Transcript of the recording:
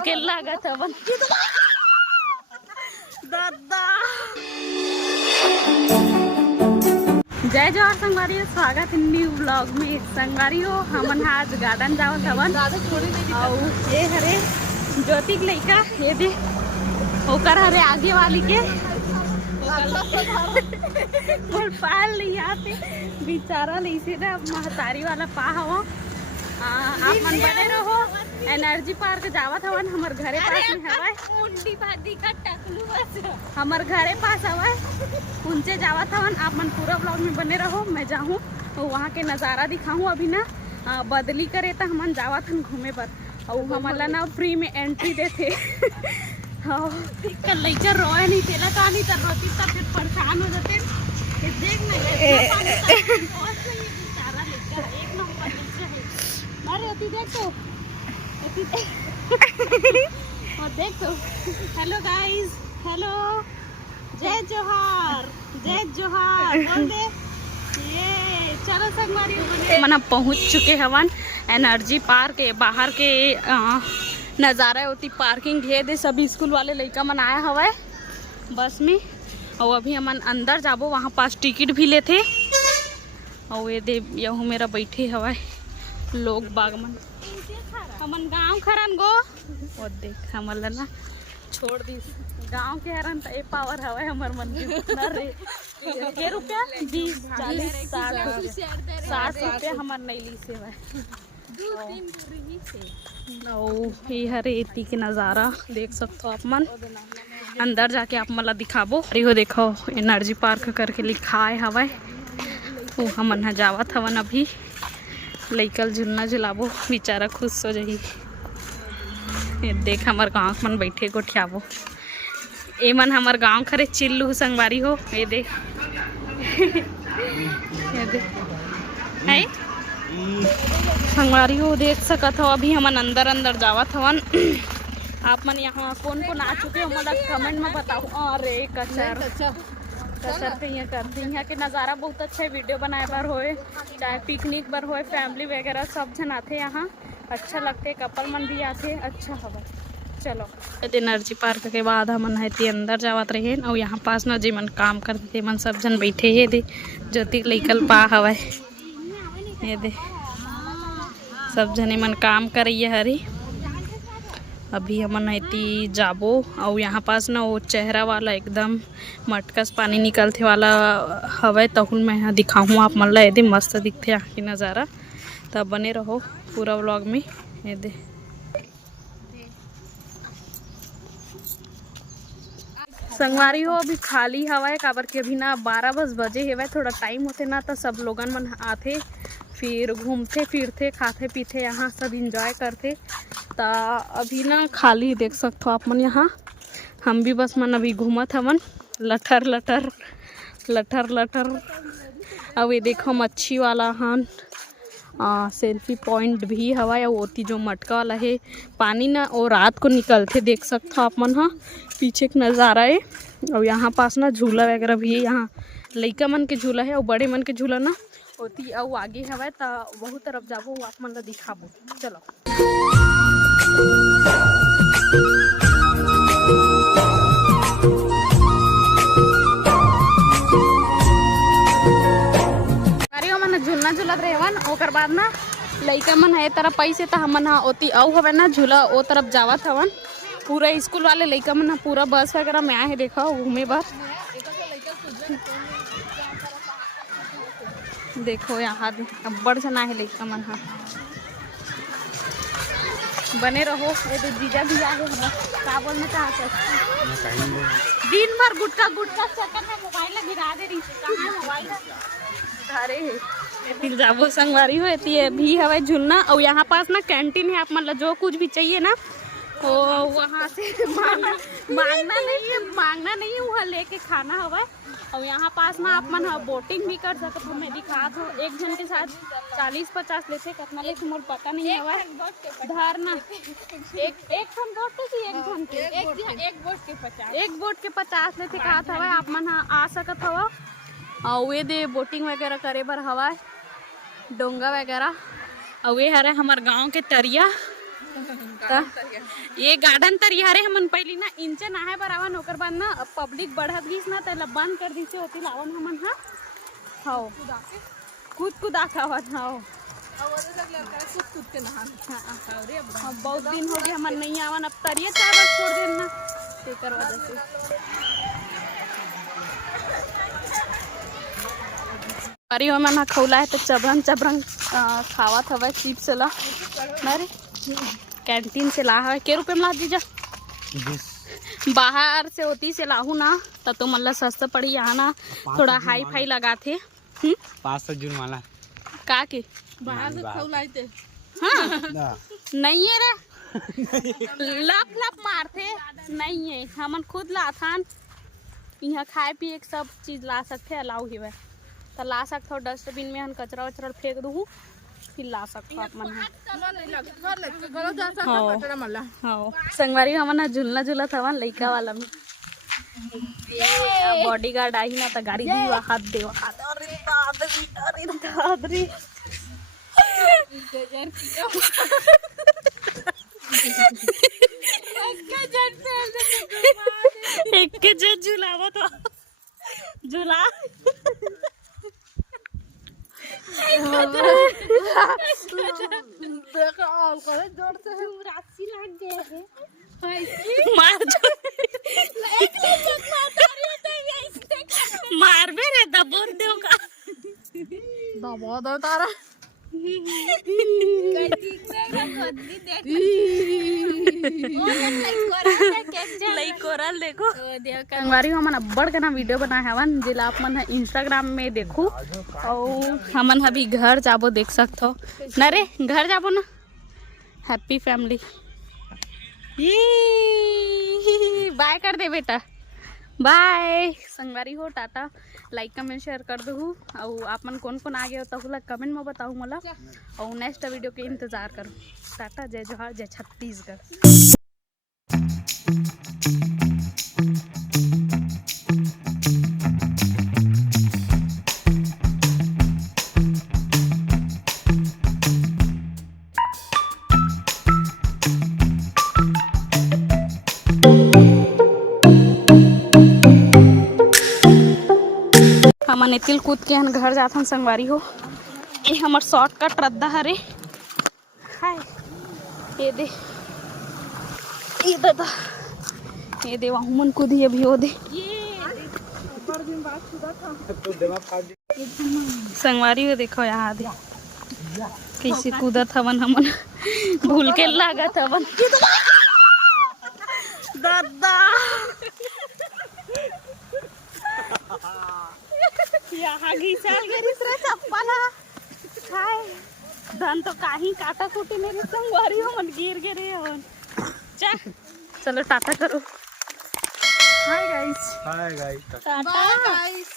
के लागत है दादा। जय जवाहर संगवारी, स्वागत है न्यू ब्लॉग में। संगवारी हो हमन आज गार्डन जावत हवन और ये हरे ज्योति के लइका ये दे ओकर हरे आगे वाली के पाल नहीं आते बेचारा नहीं से ना महतारी वाला पा हवा। आप मन बने रहो। एनर्जी पार्क जावत हवन हमर घरे पास में हवा। हमर घरे पास हवा उनसे जावत हवन। आप मन पूरा ब्लॉग में बने रहो। मैं जाऊँ तो वहाँ के नज़ारा दिखाऊँ। अभी ना बदली करे तो हमन जावत हन घूमे पर और हमला ना फ्री में एंट्री देते। लइका रोए नहीं तेला का नहीं तो रोती तब फिर परेशान हो जाते। देख देख तो हेलो गाइस, हेलो जय जोहार, जय जोहार बोल दे। ये चलो संगवारी मन पहुंच चुके हवन एनर्जी पार्क के बाहर के नज़ारा होती पार्किंग ढेर दे। सभी स्कूल वाले लड़का मन आया हवा बस में और अभी हमन अंदर जाबो। वहाँ पास टिकट भी लेते और ये दे यहू मेरा बैठे हवा लोग बागमन हमन गांव खरन गो और देख हमला ना छोड़ दी गांव के हरन तो ए पावर हवा हमर मन रे के रुपया 20 40 60 रुपया हमर नहीं ली से ये हरे एती के नज़ारा देख सकते हो आप मन। अंदर जाके आप मला दिखाबो। हो देखो एनर्जी पार्क करके लिखा है हवा वो हमन जावत हवन। अभी लइकल झुलना झुलाबो बेचारा खुश हो जाही। ये देख हमार गाँव मन बैठे गोठियाबो। ए मन हमार गाँव खरे चिल्लू संगवारी हो। ये देख ये देख है संगवारी हो देख सकत हो। अभी हमन अंदर अंदर जावत हवन। आप मन यहाँ कौन कौन आ चुके हो मतलब कमेंट में बताओ। अरे कचर कचर के यहाँ करते यहाँ के नज़ारा बहुत अच्छा है। वीडियो बनाए बर होए चाहे पिकनिक बर होए फैमिली वगैरह सब जन आते यहाँ अच्छा लगते। कपल मन भी आते अच्छा हवा। चलो एनर्जी पार्क के बाद हमन है अंदर जावत रहे और यहाँ पास न जेमन काम करते मन सब जन बैठे हे दे ज्योति लइकल पा हवा। ये दे सब जने मन काम करइए हरी। अभी हमन इतनी जाबो और यहाँ पास ना वो चेहरा वाला एकदम मटकस पानी निकलते वाला हवा तहुल मैं यहाँ दिखाऊँ आप मन ला। ये दे मस्त दिखते यहाँ की नज़ारा। तब बने रहो पूरा व्लॉग में। ये दे संगवारी हो अभी खाली हवा है काबर के अभी ना 12 बजे हेवे। थोड़ा टाइम होते ना तो सब लोगन मन आते फिर घूमते फिरते खाते पीते यहाँ सब इंजॉय करते। तो अभी ना खाली देख सकते हो आप मन यहाँ। हम भी बस मन अभी घूमत हवन लठर लठर लठर लठर। अब ये देखो मच्छी वाला हन सेल्फी पॉइंट भी हवा या ओती जो मटका वाला है पानी ना और रात को निकलते देख सकते हो आप मन। हाँ पीछे का नज़ारा है और यहाँ पास ना झूला वगैरह भी है। यहाँ लइका मन के झूला है और बड़े मन के झूला ना होती और आगे हवा तो बहुत तरफ जाबो आप मन ला दिखाबो। चलो झूलना झूलत रहेवन। ओकर बाद ना लइका मन है तरफ पैसे तो हमन ओती आउ हवे ना झूला ओ तरफ जावत हवन। पूरा स्कूल वाले लइका मन पूरा बस वगैरह में आए है देखो घूमे बर। देखो यहाँ अब्बड़ जना है लइका मन बने रहो। ये तो जीजा भी आ गए का बोलना चाहते दिन भर गुटका गुटका चक्कर में मोबाइल गिरा दे रही कहाँ मोबाइल अरे फिर जाबो संगवारी हो भी हवा झूलना। और यहाँ पास ना कैंटीन है। आप मतलब जो कुछ भी चाहिए ना तो वहाँ से मांगना नहीं है वहाँ लेके खाना हवा। और यहाँ पास ना आप मन बोटिंग भी कर सकते हो। मैं दिखा दो एक जन के साथ 40-50 लेते कितना लेते मोर पता नहीं हवा धरना एक ठन बोट की एक जन के एक बोट के 50 लेते कहा हवा। आप मन आ सकत हवा और वे दे बोटिंग वगैरह करे बर हवा डोंगा वगैरह। और वे हरे हमार गांव के तरिया ये गार्डन तरियारे हमन पहली ना इंचे नाहे बरावन ओकर बाद ना पब्लिक बढ़त गिस ना तला बंद कर दी से होती लावन हमन हा हाओ कूद आखावत हाओ कूद के नहान। अब बहुत दिन हो गए हमन नहीं आवन अब तरिया चावल छोड़ देना तेकर वजह से अरे हमन हा खौला है तो चबरंग खावत हवे चिप्स ला अरे कैंटीन से ला है के रुपए में ला दीजा बाहर से होती से लाहू ना तब तो मतलब सस्ता पड़ी यहाँ ना थोड़ा हाई फाई लगा थे 500 जून वाला का के बाहर से खौलाई थे। हाँ नहीं है रे लप मारते नहीं है हमन खुद लाथान यहाँ खाए पिए के सब चीज ला सकते अलाउ ही तो ला सकते हो डस्टबिन में हम कचरा वचरा फेंक दूँ फिर ला सकते हो आप मन हाँ संगवारी हमन झूलना झूला था लइका वाला में बॉडी गार्ड आई ना तो गाड़ी दी हाथ दे एक के जन झूलावा तो झूला देखो ऑल करे जोर से राशि लग गए है मार मार बे रे दबोर देव का दबा दो तारा कोरल देखो संगवारी हमन अब्बड़ के ना वीडियो बनाए हवन जिला आप मन इंस्टाग्राम में देखो और हमन अभी घर जाबो देख सकते हो न रे घर जाबो ना हैप्पी फैमिली बाय कर दे बेटा बाय संगवारी हो टाटा लाइक कमेंट शेयर कर दू और आप मन कौन आ गए हो तहु ला कमेंट में बताऊँ मोला और नेक्स्ट वीडियो के इंतजार करो टाटा जय जोहार जय छत्तीसगढ़। हमन तिल कूद के हन घर जाथन संगवारी हो ये हमर शॉर्टकट रद्दा हरे हाय ये दादा ये दे वहाँ मन कूदी अभी हो दे संगवारी हो देखो यहाँ दे कैसे कूदत हवन हमन भूल के लागत हवन दादा यहाँ घिसल गई रे चप्पल हाय धन तो काही काटा कुटी मेरे संगवारी हो मन गिर गए हवन चलो टाटा करो हाय गाइस टाटा गाइस।